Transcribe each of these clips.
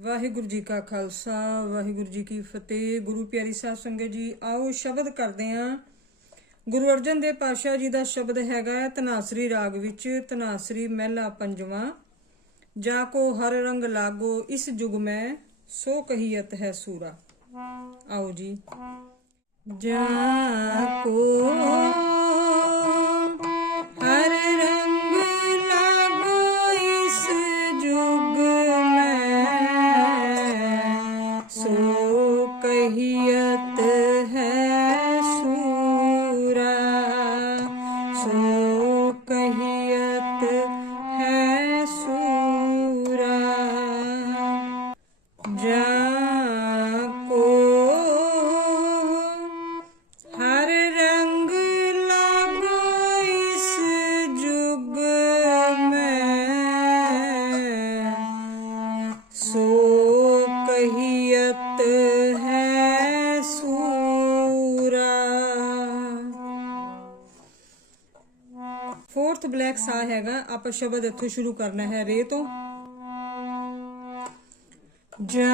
ਵਾਹਿਗੁਰੂ ਜੀ ਕਾ ਖਾਲਸਾ, ਵਾਹਿਗੁਰੂ ਜੀ ਕੀ ਫਤਿਹ। ਗੁਰੂ ਪਿਆਰੀ ਸਾਧ ਸੰਗਤ ਜੀ, ਆਓ ਸ਼ਬਦ ਕਰਦੇ ਆਂ ਗੁਰੂ ਅਰਜਨ ਦੇਵ ਪਾਤਸ਼ਾਹ ਜੀ ਦਾ ਸ਼ਬਦ ਹੈਗਾ ਹੈ ਤਨਾਸਰੀ ਰਾਗ ਵਿੱਚ ਤਨਾਸਰੀ ਮਹਿਲਾ ਪੰਜਵਾਂ, ਜਾ ਕੋ ਹਰ ਰੰਗ ਲਾਗੋ, ਇਸ ਜੁਗ ਮੈਂ, ਸੋ ਕਹੀਅਤ ਹੈ ਸੂਰਾ। ਆਓ ਜੀ। ਜਾ ਕੋ ਫੋਰਥ ਬਲੈਕ ਸਾ ਹੈਗਾ ਆਪਾਂ ਸ਼ਬਦ ਇੱਥੋਂ ਸ਼ੁਰੂ ਕਰਨਾ ਹੈ ਰੇ ਤੋਂ ਜਾ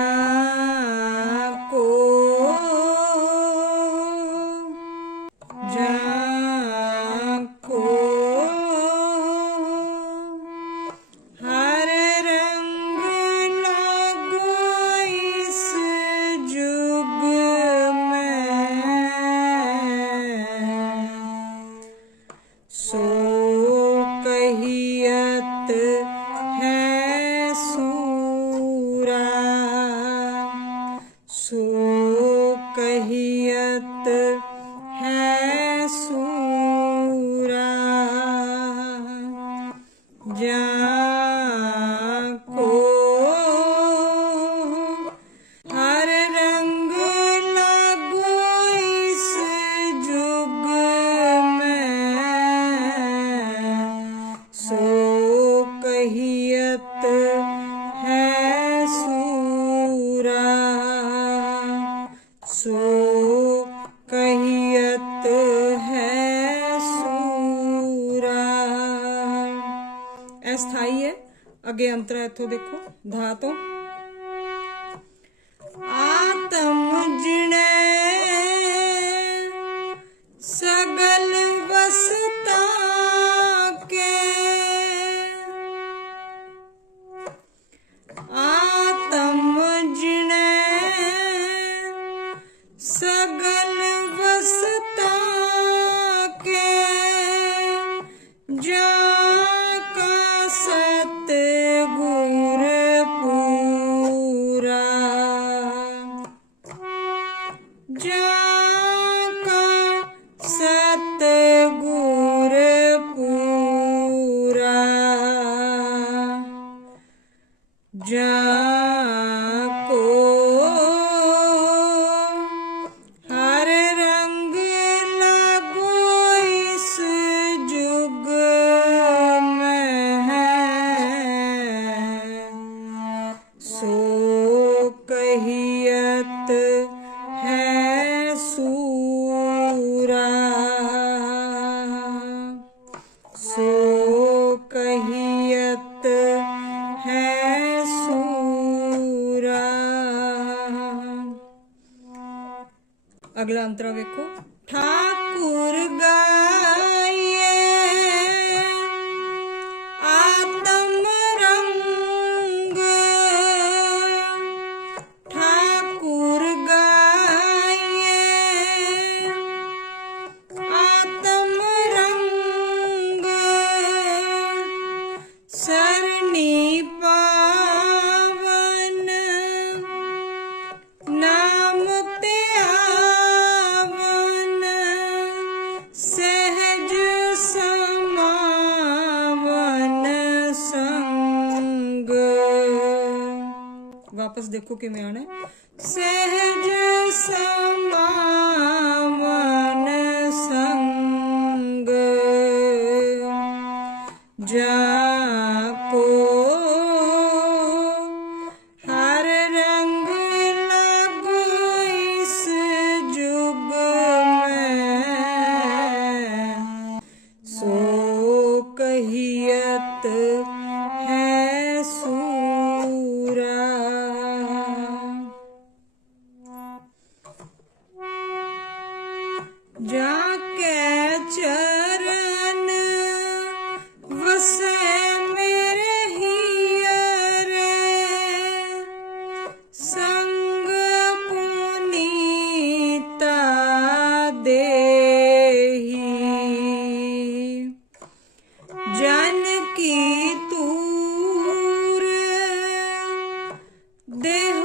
ਜਾ स्थायी है। अगे अंतर इतो देखो धा तो ਜਾ ਅਗਲਾ ਅੰਤਰਾ ਵੇਖੋ। ਠਾਕੁਰ ਗਾਏ वापस देखो कि मैं आना। सहज समावन संग जा जाके चरण वसे मेरे हियरे संग पुनीता दे जन की तूर देह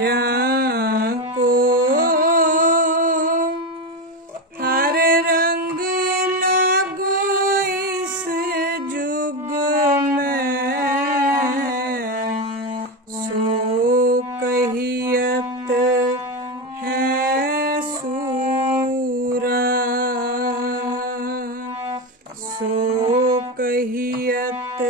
जाको हर रंग लगो इस जुग में। सो कहियत है सूरा। सो कहियत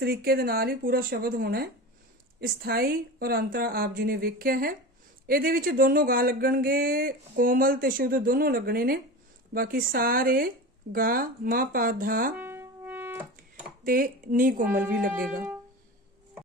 ਤਰੀਕੇ ਦੇ ਨਾਲ ਹੀ ਪੂਰਾ ਸ਼ਬਦ ਹੋਣਾ ਹੈ। ਸਥਾਈ ਔਰ ਅੰਤਰਾ ਆਪ ਜੀ ਨੇ ਵੇਖਿਆ ਹੈ। ਇਹਦੇ ਵਿੱਚ ਦੋਨੋਂ ਗਾ ਲੱਗਣਗੇ, ਕੋਮਲ ਤੇ ਸ਼ੁੱਧ ਦੋਨੋਂ ਲੱਗਣੇ ਨੇ। ਬਾਕੀ ਸਾਰੇ ਗਾ ਮਾ ਪਾ ਧਾ ਤੇ ਨੀ ਕੋਮਲ ਵੀ ਲੱਗੇਗਾ।